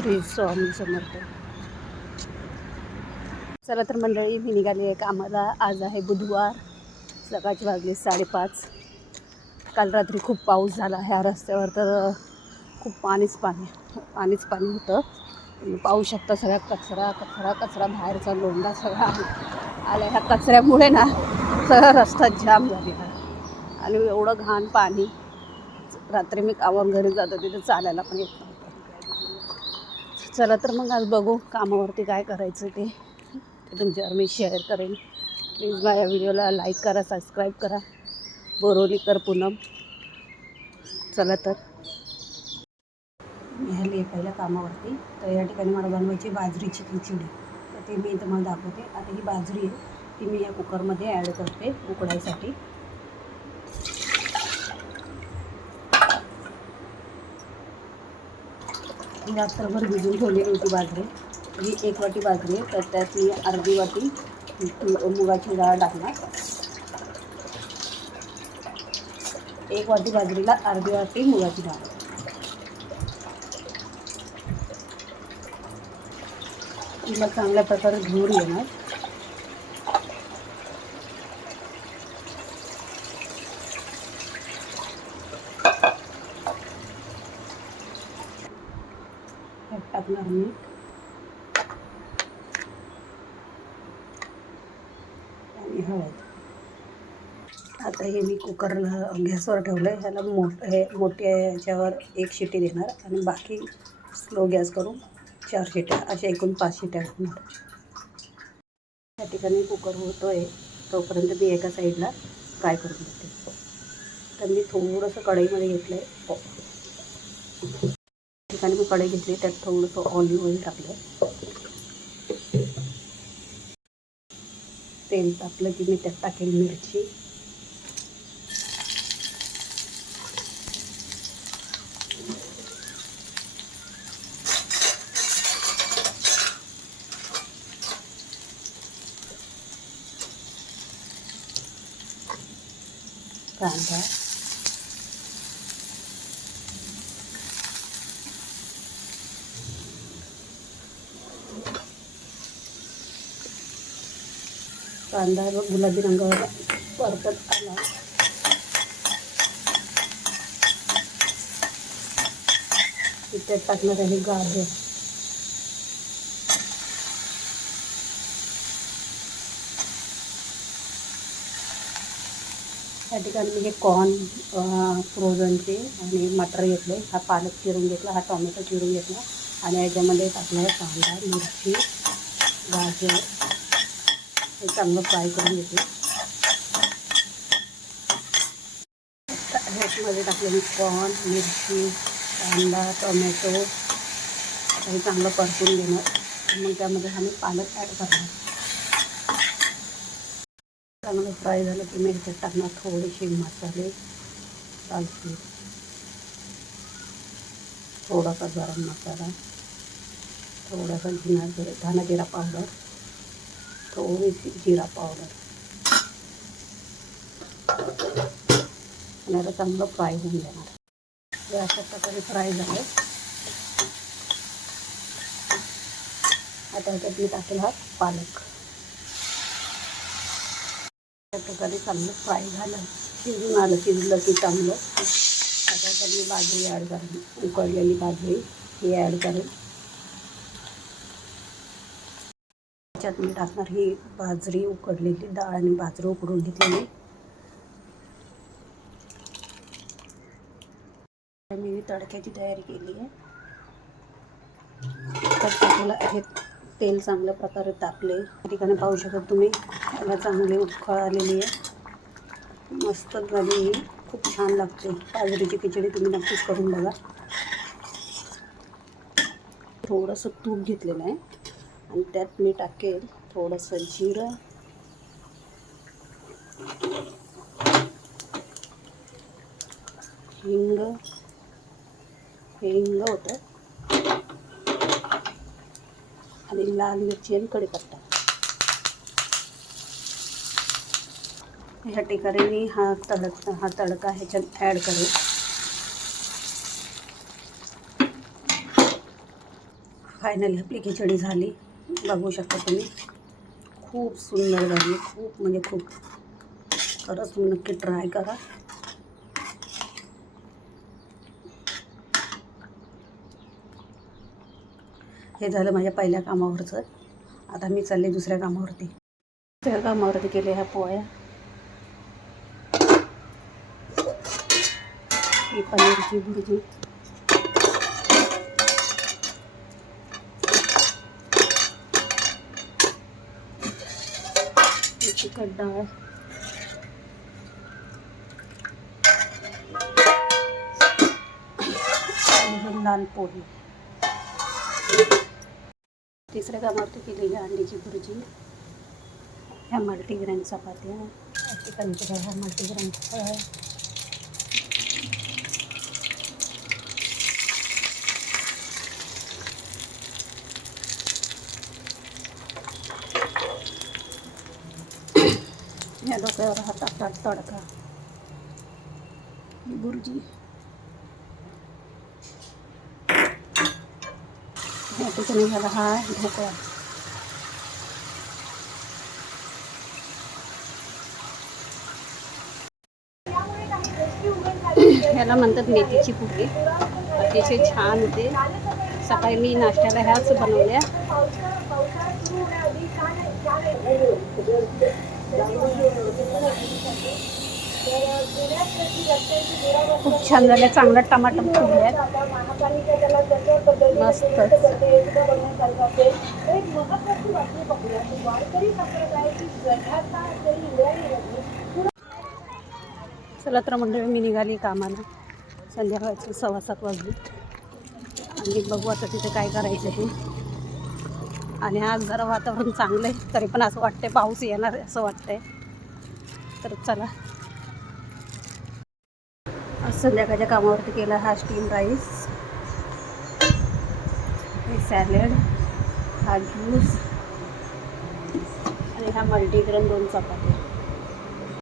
श्री स्वामी समर्थ. चला तर मंडळी, मी निघाली आहे कामाला. आज आहे बुधवार. सकाळचे वाजले 5:30. काल रात्री खूप पाऊस झाला ह्या रस्त्यावर, तर खूप पाणीच पाणी होतं. तुम्ही पाहू शकता सगळा कचरा बाहेरचा लोंढा सगळा आला. ह्या कचऱ्यामुळे ना सगळा रस्ता जाम झालेला आणि एवढं घाण पाणी. रात्री मी कामावर घरी जात होते, तर चालायला पण येत नव्हतं. चला तर मग आज बघू कामावरती काय करायचं ते तुमच्यावर मी शेअर करेन. प्लीज माझ्या व्हिडिओला लाईक करा, सबस्क्राईब करा. बोरोलीकर पूनम. चला तर मी आली आहे पहिल्या कामावरती. तर या ठिकाणी मला बनवायची बाजरीची खिचडी. तर ते मी तुम्हाला दाखवते. आता ही बाजरी आहे, ती मी या कुकरमध्ये ॲड करते उकडायसाठी. रात्रभर भिजून ठेवलेली होती बाजरी. ही 1 वाटी बाजरी आहे, तर त्यात मी अर्धी वाटी मुगाची डाळ टाकणार. 1 वाटी बाजरीला अर्धी वाटी मुगाची डाळ. तिला चांगल्या प्रकारे धुवून घेणार. त्यात टाकणार मीठ आणि हळद. आता हे मी कुकरला गॅसवर ठेवलं आहे. ह्याला मोठ्या याच्यावर 1 शिटी देणार आणि बाकी स्लो गॅस करून 4 शिट्या, अशा एकूण 5 शिट्या टाकणार. त्या ठिकाणी कुकर होतो आहे, तोपर्यंत मी एका साईडला फ्राय करून घेते. तर मी थोडंसं कढईमध्ये घेतलं आहे. त्या ठिकाणी मी कढई घेतली, त्यात थोडंसं ऑलिव्ह ऑइल टाकलं. तेल टाकलं की मी त्यात टाकेल मिरची, कांदा, कांदा गुलाबी रंगावर परतत आला की त्यात टाकणार आहे गाजर. या ठिकाणी मी हे कॉर्न फ्रोझनचे आणि मटर घेतले. हा पालक चिरून घेतला, हा टोमॅटो चिरून घेतला आणि याच्यामध्ये टाकला आहे कांदा, मिरची, गाजर. हे चांगलं फ्राय करून घेतलं. ह्याच्यामध्ये टाकले मी कॉर्न, मिरची, कांदा, टोमॅटो. हे चांगलं परतून घेणार. मग त्यामध्ये आम्ही पालक ॲड करणार. चांगलं फ्राय झालं की मी ह्याच्यात टाकणार थोडेसे मसाले, दालचिनी, थोडासा गरम मसाला, थोडासा धना जिरा पावडर, थोडीशी जिरा पावडर. आणि आता चांगलं फ्राय होऊन देणार. हे अशा प्रकारे फ्राय झालं. आता ह्याच्यात मी टाकेल हा पालक. त्या प्रकारे चांगलं फ्राय झालं, शिजलं की चांगलं. आता त्यात मी बाजरी ॲड करेन, उकळलेली बाजरी ही ॲड करेन. त्याच्यात मी टाकणार ही बाजरी, उकडलेली डाळ आणि बाजरी उकडून घेतलेली. मी तडक्याची तयारी केली आहे. तर टाकलं आहे तेल, चांगल्या प्रकारे टाकले. या ठिकाणी पाहू शकता तुम्ही, त्याला चांगली उकळ आलेली आहे. मस्त झाली, खूप छान लागते बाजरीची खिचडी. तुम्ही नक्कीच करून बघा. थोडंसं तूप घेतलेलं आहे आणि त्यात मी टाकेल थोडंसं जिरं, हिंग होतं आणि लाल मिरची आणि कढीपत्ता. ह्या ठिकाणी मी हा तडका ह्याच्यात ॲड करेल. फायनली आपली खिचडी झाली, बघू शकता तुम्ही. खूप सुंदर झाली, खूप म्हणजे खूप. खरंच तुम्ही नक्की ट्राय करा. हे झालं माझ्या पहिल्या कामावरचं. आता मी चालले दुसऱ्या कामावरती. दुसऱ्या कामावरती केले ह्या पोळ्या. ही पनीरची भुर्जी, तिखट डाळ, आणि लाल पोळी. तिसऱ्या कामावरती केलेली अंड्याची भुर्जी, ह्या मल्टीग्रेन चपात्या, चिकनच्या ह्या मल्टीग्रेन फळ, ह्या डोक्यावर हातात तडका, भुर्जी, ह्या ठिकाणी झाला हा ढोकळा. ह्याला म्हणतात मेथीची पुरी. अतिशय छान होते. सकाळी मी नाश्त्याला ह्याच बनवल्या. खूप छान झाल्या, चांगला टमाटर फुलल्या, मस्त. चला तर मंडळी, मी निघाली कामाला. संध्याकाळची 6:15 वाजली आणि बघू आता तिथे काय करायचं ते. आणि आज जरा वातावरण चांगलं आहे, तरी पण असं वाटतंय पाऊस येणार असं वाटतंय. तर चला. आज संध्याकाळच्या कामावरती केला हा स्टीम राईस, हे सॅलड, हा ज्यूस आणि हा मल्टीग्रेन 2 चपात्या.